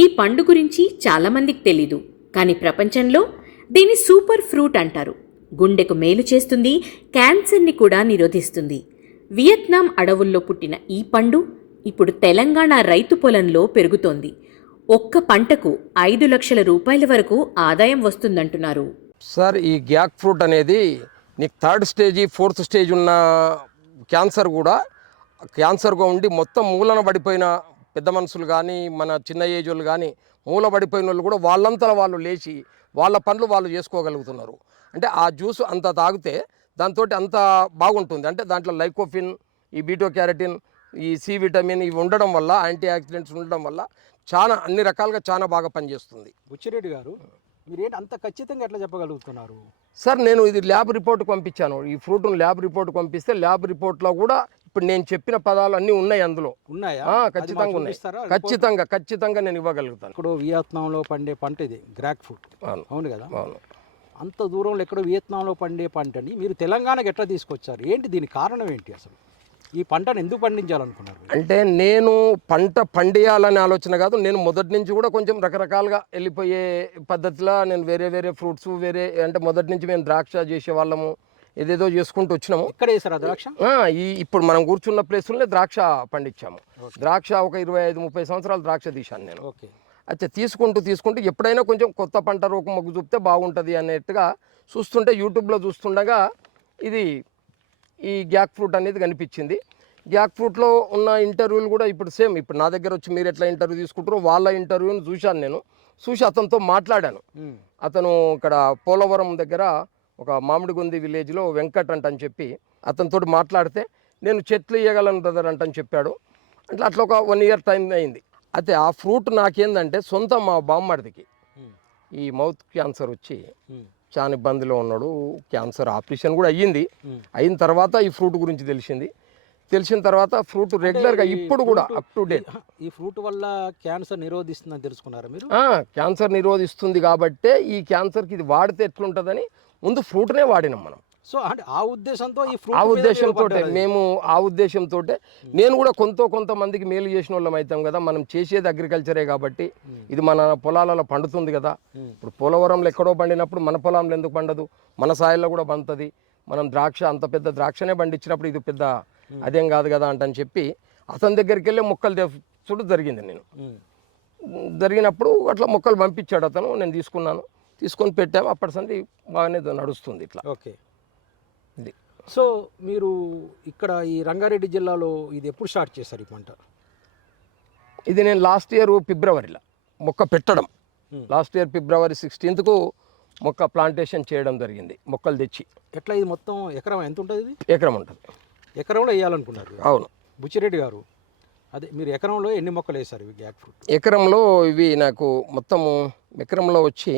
ఈ పండు గురించి చాలామందికి తెలీదు, కానీ ప్రపంచంలో దీన్ని సూపర్ ఫ్రూట్ అంటారు. గుండెకు మేలు చేస్తుంది, క్యాన్సర్ని కూడా నిరోధిస్తుంది. వియత్నాం అడవుల్లో పుట్టిన ఈ పండు ఇప్పుడు తెలంగాణ రైతు పొలంలో పెరుగుతోంది. ఒక్క పంటకు 5 లక్షల రూపాయల వరకు ఆదాయం వస్తుందంటున్నారు. సార్, ఈ గ్యాక్ ఫ్రూట్ అనేది నీకు 3rd స్టేజీ 4th స్టేజ్ ఉన్న క్యాన్సర్ కూడా క్యాన్సర్గా ఉండి మొత్తం మూలన పడిపోయిన పెద్ద మనుషులు కానీ మన చిన్న ఏజ్ వాళ్ళు కానీ మూల పడిపోయిన వాళ్ళు కూడా వాళ్ళంతా వాళ్ళు లేచి వాళ్ళ పనులు వాళ్ళు చేసుకోగలుగుతున్నారు. అంటే ఆ జ్యూస్ అంత తాగితే దాంతో అంత బాగుంటుంది. అంటే దాంట్లో లైకోఫిన్, ఈ బీటో క్యారటిన్, ఈ సి విటమిన్ ఇవి ఉండడం వల్ల, యాంటీ ఆక్సిడెంట్స్ ఉండడం వల్ల చాలా అన్ని రకాలుగా చాలా బాగా పనిచేస్తుంది. బుచ్చిరెడ్డి గారు, మీరేంటి అంత ఖచ్చితంగా ఎట్లా చెప్పగలుగుతున్నారు? సార్, నేను ఇది ల్యాబ్ రిపోర్ట్కి పంపించాను. ఈ ఫ్రూట్ను ల్యాబ్ రిపోర్ట్కి పంపిస్తే ల్యాబ్ రిపోర్ట్లో కూడా ఇప్పుడు నేను చెప్పిన పదాలు అన్నీ ఉన్నాయి అందులో. ఉన్నాయా? ఖచ్చితంగా ఉన్నాయి. ఖచ్చితంగా నేను ఇవ్వగలుగుతాను. ఇప్పుడు వియత్నాంలో పండే పంట ఇది గ్రాక్ ఫ్రూట్. అవును కదా? అవును. అంత దూరంలో ఎక్కడో వియత్నాంలో పండే పంటని మీరు తెలంగాణకి ఎట్లా తీసుకొచ్చారు? ఏంటి దీని కారణం ఏంటి? అసలు ఈ పంటను ఎందుకు పండించాలనుకున్నారు? అంటే నేను పంట పండియాలనే ఆలోచన కాదు, నేను మొదటి నుంచి కూడా కొంచెం రకరకాలుగా వెళ్ళిపోయే పద్ధతిలో నేను వేరే ఫ్రూట్స్ అంటే మొదటి నుంచి మేము ద్రాక్ష చేసేవాళ్ళము, ఏదేదో చేసుకుంటూ వచ్చినాము. ఇక్కడ వేసారా ద్రాక్ష? ఇప్పుడు మనం కూర్చున్న ప్లేస్లోనే ద్రాక్ష పండించాము. ద్రాక్ష ఒక 25-30 సంవత్సరాలు ద్రాక్ష తీశాను నేను. ఓకే. అయితే తీసుకుంటూ ఎప్పుడైనా కొంచెం కొత్త పంట రూపం మొగ్గు చూపితే బాగుంటుంది అన్నట్టుగా చూస్తుంటే యూట్యూబ్లో చూస్తుండగా ఇది ఈ గ్యాక్ ఫ్రూట్ అనేది కనిపించింది. గ్యాక్ ఫ్రూట్లో ఉన్న ఇంటర్వ్యూలు కూడా ఇప్పుడు సేమ్ ఇప్పుడు నా దగ్గర వచ్చి మీరు ఎట్లా ఇంటర్వ్యూ తీసుకుంటారో వాళ్ళ ఇంటర్వ్యూని చూశాను. నేను చూసి అతనితో మాట్లాడాను. అతను ఇక్కడ పోలవరం దగ్గర ఒక మామిడిగుంది విలేజ్లో వెంకట్ అని చెప్పి అతనితో మాట్లాడితే నేను చెట్లు ఇవ్వగలను బ్రదర్ అంటని చెప్పాడు. అట్లా ఒక 1 year టైం అయింది. అయితే ఆ ఫ్రూట్ నాకేందంటే సొంత మా బామ్మడిదికి ఈ మౌత్ క్యాన్సర్ వచ్చి చాలా ఇబ్బందిలో ఉన్నాడు. క్యాన్సర్ ఆపరేషన్ కూడా అయిన తర్వాత ఈ ఫ్రూట్ గురించి తెలిసిన తర్వాత ఫ్రూట్ రెగ్యులర్గా ఇప్పుడు కూడా అప్ టు డేట్. ఈ ఫ్రూట్ వల్ల క్యాన్సర్ నిరోధిస్తుందని తెలుసుకున్నారా మీరు? క్యాన్సర్ నిరోధిస్తుంది కాబట్టే ఈ క్యాన్సర్కి ఇది వాడితే ఎట్లుంటుందని ముందు ఫ్రూట్నే వాడినాం మనం. సో అంటే ఆ ఉద్దేశంతో నేను కూడా కొంతమందికి మేలు చేసిన వాళ్ళం అవుతాం కదా. మనం చేసేది అగ్రికల్చరే కాబట్టి ఇది మన పొలాలలో పండుతుంది కదా. ఇప్పుడు పోలవరంలో ఎక్కడో పండినప్పుడు మన పొలంలో ఎందుకు పండదు? మన సాయిల్లో కూడా పండుతుంది. మనం ద్రాక్ష అంత పెద్ద ద్రాక్షనే పండించినప్పుడు ఇది పెద్ద అదేం కాదు కదా అంటని చెప్పి అతని దగ్గరికి వెళ్ళి మొక్కలు తెచ్చుడు జరిగింది. నేను జరిగినప్పుడు అట్లా మొక్కలు పంపించాడు అతను. నేను తీసుకొని పెట్టాము. అప్పటి సంది బాగానే నడుస్తుంది ఇట్లా. ఓకే. సో మీరు ఇక్కడ ఈ రంగారెడ్డి జిల్లాలో ఇది ఎప్పుడు స్టార్ట్ చేశారు ఈ పంట? ఇది నేను లాస్ట్ ఇయర్ ఫిబ్రవరిలో మొక్క పెట్టడం. లాస్ట్ ఇయర్ February 16th మొక్క ప్లాంటేషన్ చేయడం జరిగింది. మొక్కలు తెచ్చి. ఎట్లా ఇది మొత్తం ఎకరం ఎంత ఉంటుంది? ఇది ఎకరం ఉంటుంది. ఎకరంలో వేయాలనుకున్నారు? అవును. బుచ్చిరెడ్డి గారు, అదే మీరు ఎకరంలో ఎన్ని మొక్కలు వేశారు ఇవి గ్యాక్ ఫ్రూట్? ఎకరంలో ఇవి నాకు మొత్తము ఎకరంలో వచ్చి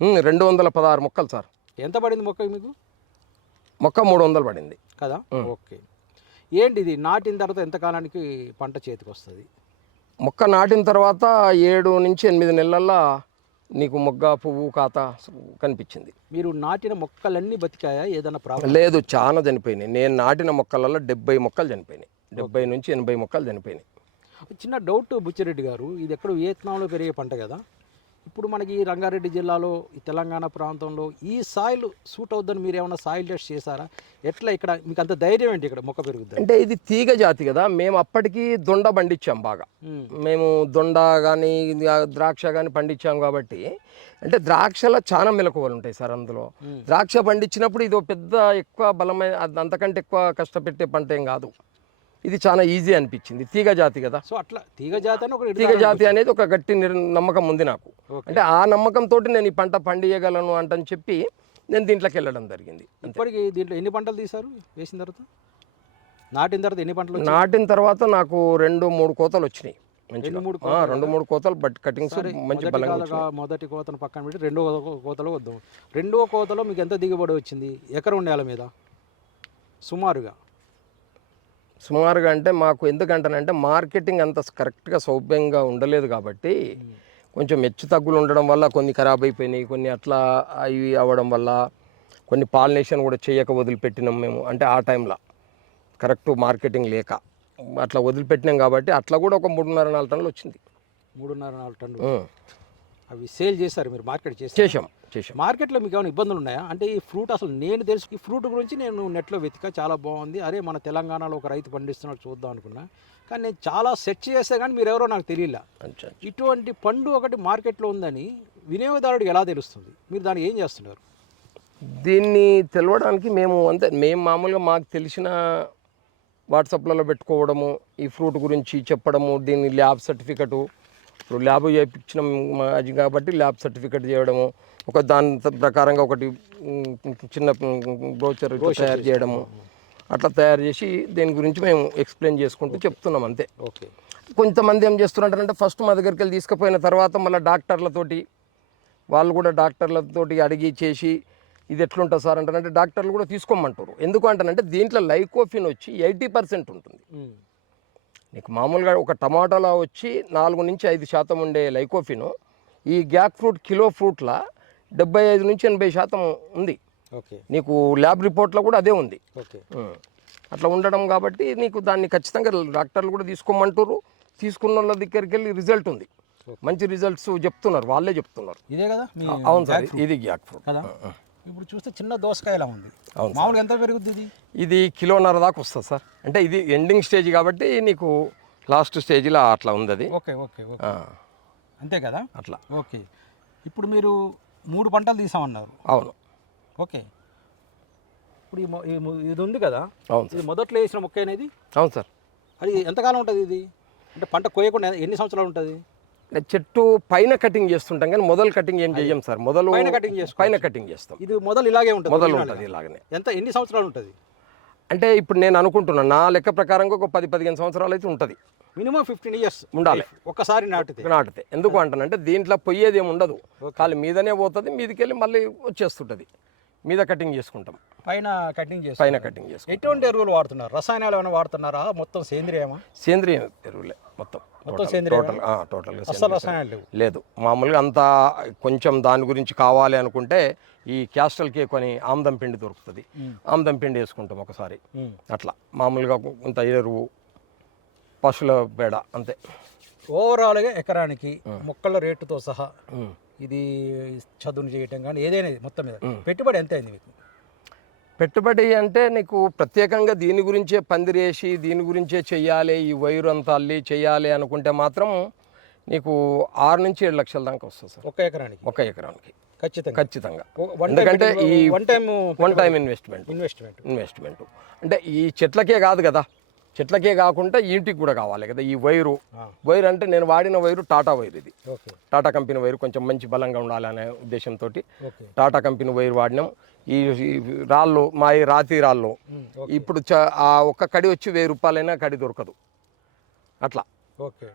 216 మొక్కలు సార్. ఎంత పడింది మొక్క మీకు? మొక్క 300 పడింది కదా. ఓకే. ఏంటి ఇది నాటిన తర్వాత ఎంత కాలానికి పంట చేతికి వస్తుంది? మొక్క నాటిన తర్వాత 7 నుంచి 8 నెలల్లో నీకు మొగ్గ పువ్వు ఖాతా కనిపించింది. మీరు నాటిన మొక్కలన్నీ బతికాయా? ఏదైనా ప్రాబ్లం? లేదు, చాలా చనిపోయినాయి. నేను నాటిన మొక్కలలో 70 మొక్కలు చనిపోయినాయి. 70 నుంచి 80 మొక్కలు చనిపోయినాయి. చిన్న డౌట్ బుచ్చిరెడ్డి గారు, ఇది ఎక్కడో వియత్నాంలో పెరిగే పంట కదా. ఇప్పుడు మనకి ఈ రంగారెడ్డి జిల్లాలో ఈ తెలంగాణ ప్రాంతంలో ఈ సాయిల్ సూట్ అవుద్దని మీరు ఏమైనా సాయిల్ టెస్ట్ చేశారా? ఎట్లా ఇక్కడ మీకు అంత ధైర్యం ఏంటి ఇక్కడ మొక్క పెరుగుతుంది? అంటే ఇది తీగ జాతి కదా. మేము అప్పటికి దొండ పండించాం బాగా. మేము దొండ కానీ ద్రాక్ష కానీ పండించాం కాబట్టి అంటే ద్రాక్షలో చాలా మెలకువలు ఉంటాయి సార్. అందులో ద్రాక్ష పండించినప్పుడు ఇది పెద్ద ఎక్కువ బలమైన అంతకంటే ఎక్కువ కష్టపెట్టే పంట ఏం కాదు. ఇది చాలా ఈజీ అనిపించింది. తీగ జాతి కదా. సో అట్లా తీగ జాతి అనేది ఒక గట్టి నమ్మకం ఉంది నాకు. అంటే ఆ నమ్మకంతో నేను ఈ పంట పండియగలను అంటని చెప్పి నేను దీంట్లోకి వెళ్ళడం జరిగింది. ఇప్పటికి దీంట్లో ఎన్ని పంటలు తీశారు వేసిన తర్వాత? నాటిన తర్వాత ఎన్ని పంటలు? నాటిన తర్వాత నాకు 2-3 కోతలు వచ్చినాయి. 2-3 కోతలు బట్ కటింగ్స్ మంచి బలంగా. మొదటి కోతను పక్కన పెట్టి రెండవ కోతలో వద్దాం. రెండవ కోతలో మీకు ఎంత దిగుబడి వచ్చింది ఎకరం నేల మీద సుమారుగా? అంటే మాకు ఎందుకంటానంటే మార్కెటింగ్ అంత కరెక్ట్గా సౌభ్యంగా ఉండలేదు కాబట్టి కొంచెం హెచ్చు తగ్గులు ఉండడం వల్ల కొన్ని ఖరాబ్ అయిపోయినాయి, కొన్ని అట్లా అవి అవ్వడం వల్ల కొన్ని పాలినేషన్ కూడా చేయక వదిలిపెట్టినాం మేము. అంటే ఆ టైంలో కరెక్ట్ మార్కెటింగ్ లేక అట్లా వదిలిపెట్టినాం కాబట్టి అట్లా కూడా ఒక 3.5-4 టన్నులు వచ్చింది. 3.5-4 టన్నులు అవి సేల్ చేశారు, మీరు మార్కెట్ చేశారు? చేసాం. మార్కెట్లో మీకు ఏమైనా ఇబ్బందులు ఉన్నాయా? అంటే ఈ ఫ్రూట్ అసలు నేను తెలుసు, ఈ ఫ్రూట్ గురించి నేను నెట్లో వెతికా, చాలా బాగుంది, అరే మన తెలంగాణలో ఒక రైతు పండిస్తున్నాడు చూద్దాం అనుకున్నా, కానీ నేను చాలా సెర్చ్ చేస్తే కానీ మీరు ఎవరో నాకు తెలియలా. ఇటువంటి పండు ఒకటి మార్కెట్లో ఉందని వినియోగదారుడికి ఎలా తెలుస్తుంది? మీరు దాన్ని ఏం చేస్తున్నారు? దీన్ని తెలవడానికి మేము మామూలుగా మాకు తెలిసిన వాట్సాప్లలో పెట్టుకోవడము, ఈ ఫ్రూట్ గురించి చెప్పడము, దీన్ని ల్యాబ్ సర్టిఫికెటు, ఇప్పుడు ల్యాబ్ చేయించిన అది కాబట్టి ల్యాబ్ సర్టిఫికెట్ చేయడము, ఒక దాని ప్రకారంగా ఒకటి చిన్న బ్రోచర్ తయారు చేయడము, అట్లా తయారు చేసి దీని గురించి మేము ఎక్స్ప్లెయిన్ చేసుకుంటూ చెప్తున్నాం అంతే. ఓకే. కొంతమంది ఏం చేస్తున్నారంటే ఫస్ట్ మా దగ్గరికి వెళ్ళి తీసుకుపోయిన తర్వాత మళ్ళీ డాక్టర్లతోటి వాళ్ళు కూడా డాక్టర్లతోటి అడిగి చేసి ఇది ఎట్లుంటుంది సార్ అంటారంటే డాక్టర్లు కూడా తీసుకోమంటారు. ఎందుకు అంటారంటే దీంట్లో లైకోఫిన్ వచ్చి 80% ఉంటుంది. నీకు మామూలుగా ఒక టమాటాలో వచ్చి 4-5% ఉండే లైకోఫిన్ ఈ గ్యాక్ ఫ్రూట్ కిలో ఫ్రూట్లో 75-80% ఉంది. ఓకే. నీకు ల్యాబ్ రిపోర్ట్లో కూడా అదే ఉంది. ఓకే. అట్లా ఉండడం కాబట్టి నీకు దాన్ని ఖచ్చితంగా డాక్టర్లు కూడా తీసుకోమంటారు. తీసుకున్న వాళ్ళ దగ్గరికి వెళ్ళి రిజల్ట్ ఉంది, మంచి రిజల్ట్స్ చెప్తున్నారు, వాళ్ళే చెప్తున్నారు. ఇదే కదా? అవును సార్, ఇది గ్యాక్ ఫ్రూట్ కదా. ఇప్పుడు చూస్తే చిన్న దోసకాయలా ఉంది. మామూలుగా ఎంత పెరుగుద్ది? ఇది 1.5 కిలోన్నర దాకా వస్తుంది సార్. అంటే ఇది ఎండింగ్ స్టేజ్ కాబట్టి నీకు లాస్ట్ స్టేజ్లో అట్లా ఉంది అది. ఓకే. ఓకే. ఓకే. అంతే కదా? అట్లా. ఓకే. ఇప్పుడు మీరు 3 పంటలు తీసామన్నారు. అవును. ఓకే. ఇప్పుడు ఇది ఉంది కదా? అవును. ఇది మొదట్లో వేసిన మొక్క అనేది? అవును సార్. అది ఎంతకాలం ఉంటుంది ఇది? అంటే పంట కోయకుండా ఎన్ని సంవత్సరాలు ఉంటుంది? చెట్టు పైన కటింగ్ చేస్తుంటాం కానీ మొదలు కటింగ్ ఏం చెయ్యం సార్. మొదలు పైన కటింగ్ చేస్తాం. ఇది మొదలు ఇలాగే ఉంటుంది? మొదలు ఉంటుంది ఇలాగనే. ఎన్ని సంవత్సరాలు ఉంటుంది? అంటే ఇప్పుడు నేను అనుకుంటున్నాను నా లెక్క ప్రకారంగా ఒక 10-15 సంవత్సరాలు అయితే ఉంటుంది. మినిమం 15 years ఉండాలి ఒక్కసారి నాటితే. ఎందుకు అంటానంటే దీంట్లో పొయ్యేది ఏమి ఉండదు, ఖాళీ మీదనే పోతుంది, మీదకి వెళ్ళి మళ్ళీ వచ్చేస్తుంటుంది. మీద కటింగ్ చేసుకుంటాం, పైన కటింగ్ చేసుకుంటాం. ఎటువంటి ఎరువులు వాడుతున్నారు? రసాయనాలు ఏమైనా వాడుతున్నారా? మొత్తం సేంద్రియమా? సేంద్రియ ఎరువులే మొత్తం టోటల్గా అసలు రసాయనాలు లేదు. మామూలుగా అంతా కొంచెం దాని గురించి కావాలి అనుకుంటే ఈ క్యాస్టల్ కేక్ అని ఆముదం పిండి దొరుకుతుంది, ఆముదం పిండి వేసుకుంటాం ఒకసారి. అట్లా మామూలుగా కొంత ఎరువు, పశువుల పేడ అంతే. ఓవరాల్గా ఎకరానికి మొక్కల రేటుతో సహా ఇది చదును చేయటం కానీ ఏదైనా మొత్తం మీద పెట్టుబడి ఎంత అయింది మీకు? పెట్టుబడి అంటే నీకు ప్రత్యేకంగా దీని గురించే పందిరేసి దీని గురించే చెయ్యాలి, ఈ వైరు అంతా అల్లి చెయ్యాలి అనుకుంటే మాత్రం నీకు 6-7 లక్షల దాకా వస్తుంది సార్ ఒక ఎకరానికి. ఖచ్చితంగా. ఎందుకంటే ఈ వన్ టైం ఇన్వెస్ట్మెంట్ అంటే ఈ చెట్లకే కాదు కదా, చెట్లకే కాకుండా ఇంటికి కూడా కావాలి కదా. ఈ వైరు అంటే నేను వాడిన వైరు టాటా వైరు, ఇది టాటా కంపెనీ వైరు, కొంచెం మంచి బలంగా ఉండాలనే ఉద్దేశంతో టాటా కంపెనీ వైరు వాడినాం. ఈ రాళ్ళు మా ఈ రాతి రాళ్ళు ఇప్పుడు ఆ ఒక్క కడి వచ్చి 1000 రూపాయలైనా కడి దొరకదు అట్లా. ఓకే.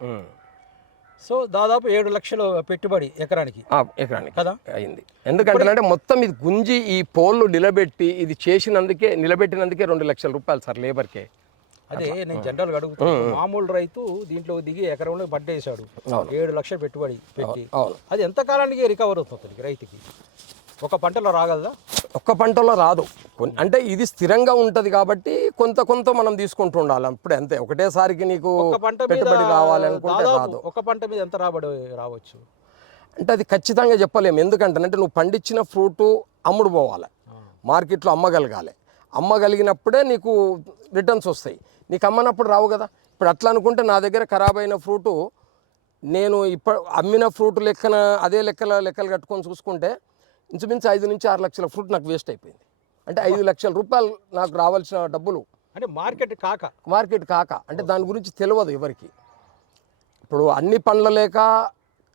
సో దాదాపు 7 లక్షలు పెట్టుబడి ఎకరానికి కదా అయింది. ఎందుకంటే మొత్తం ఇది గుంజి ఈ పోళ్ళు నిలబెట్టి ఇది నిలబెట్టినందుకే 2 లక్షల రూపాయలు సార్ లేబర్కే. అదే నేను జనరల్గా అడుగుతాను, మామూలు రైతు దీంట్లో దిగి ఎకరంలో పడ్డేసాడు, 7 లక్షలు పెట్టుబడి పెట్టి అది ఎంత కాలానికి రికవర్ అవుతుంది రైతుకి? ఒక పంటలో రాగలదా? ఒక్క పంటలో రాదు, అంటే ఇది స్థిరంగా ఉంటుంది కాబట్టి కొంత మనం తీసుకుంటూ ఉండాలి. అప్పుడే అంతే, ఒకటేసారికి నీకు పెట్టుబడి రావాలనుకుంటే రాదు. ఒక పంట మీద ఎంత రాబడి రావచ్చు అంటే అది ఖచ్చితంగా చెప్పలేము. ఎందుకంటే నువ్వు పండించిన ఫ్రూటు అమ్ముడు పోవాలి, మార్కెట్లో అమ్మగలిగినప్పుడే నీకు రిటర్న్స్ వస్తాయి. నీకు అమ్మనప్పుడు రావు కదా. ఇప్పుడు అట్లా అనుకుంటే నా దగ్గర ఖరాబ్ అయిన ఫ్రూటు నేను అమ్మిన ఫ్రూట్ అదే లెక్కలు కట్టుకొని చూసుకుంటే ఇంచుమించు 5-6 లక్షల ఫ్రూట్ నాకు వేస్ట్ అయిపోయింది. అంటే 5 లక్షల రూపాయలు నాకు రావాల్సిన డబ్బులు అంటే మార్కెట్ కాక అంటే దాని గురించి తెలియదు ఎవరికి. ఇప్పుడు అన్ని పండ్ల లేక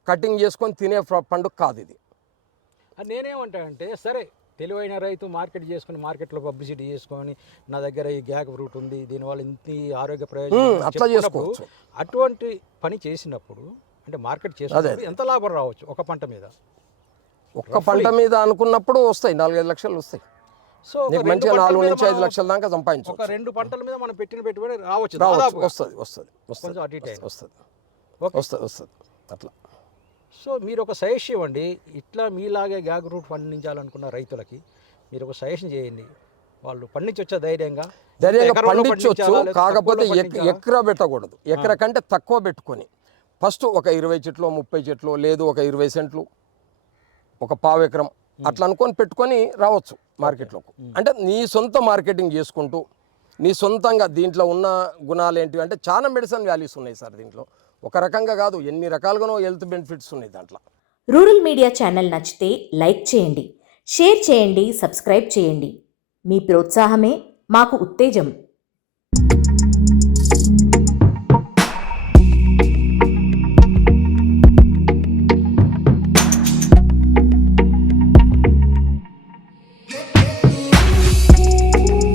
కటింగ్ చేసుకొని తినే పండుగ కాదు ఇది. నేనేమంటానంటే సరే తెలివైన రైతు మార్కెట్లో పబ్లిసిటీ చేసుకొని నా దగ్గర ఈ గ్యాక్ ఫ్రూట్ ఉంది, దీనివల్ల ఇంత ఆరోగ్య ప్రయోజనం అట్లా చేసుకోవచ్చు. అటువంటి పని చేసినప్పుడు అంటే మార్కెట్ చేసినప్పుడు ఎంత లాభం రావచ్చు ఒక పంట మీద? ఒక్క పంట మీద అనుకున్నప్పుడు వస్తాయి 4-5 లక్షలు వస్తాయి. సో మంచిగా 4-5 లక్షల దాకా సంపాదించు. ఒక 2 పంటల మీద మనం పెట్టిన పెట్టుబడి రావచ్చు. వస్తుంది అట్లా. సో మీరు ఒక సజెషన్ ఇవ్వండి, ఇట్లా మీలాగే గ్యాక్ ఫ్రూట్ పండించాలనుకున్న రైతులకి మీరు ఒక సజెషన్ చేయండి. వాళ్ళు పండించొచ్చా ధైర్యంగా పండించవచ్చు, కాకపోతే ఎకరా పెట్టకూడదు. ఎకరా కంటే తక్కువ పెట్టుకొని ఫస్ట్ ఒక 20 చెట్లు 30 చెట్లు లేదు ఒక 20 సెంట్లు ఒక పావు ఎకరం అట్లా అనుకొని పెట్టుకొని రావచ్చు మార్కెట్లోకి. అంటే నీ సొంత మార్కెటింగ్ చేసుకుంటూ నీ సొంతంగా దీంట్లో ఉన్న గుణాలు ఏంటివి అంటే చాలా మెడిసిన్ వాల్యూస్ ఉన్నాయి సార్ దీంట్లో. ఒక రకంగా కాదు, ఎన్ని రకాలుగానో హెల్త్ బెనిఫిట్స్ ఉన్నాయి దాంట్లో. రూరల్ మీడియా ఛానల్ నచ్చితే లైక్ చేయండి, షేర్ చేయండి, సబ్స్క్రైబ్ చేయండి. మీ ప్రోత్సాహమే మాకు ఉత్తేజం.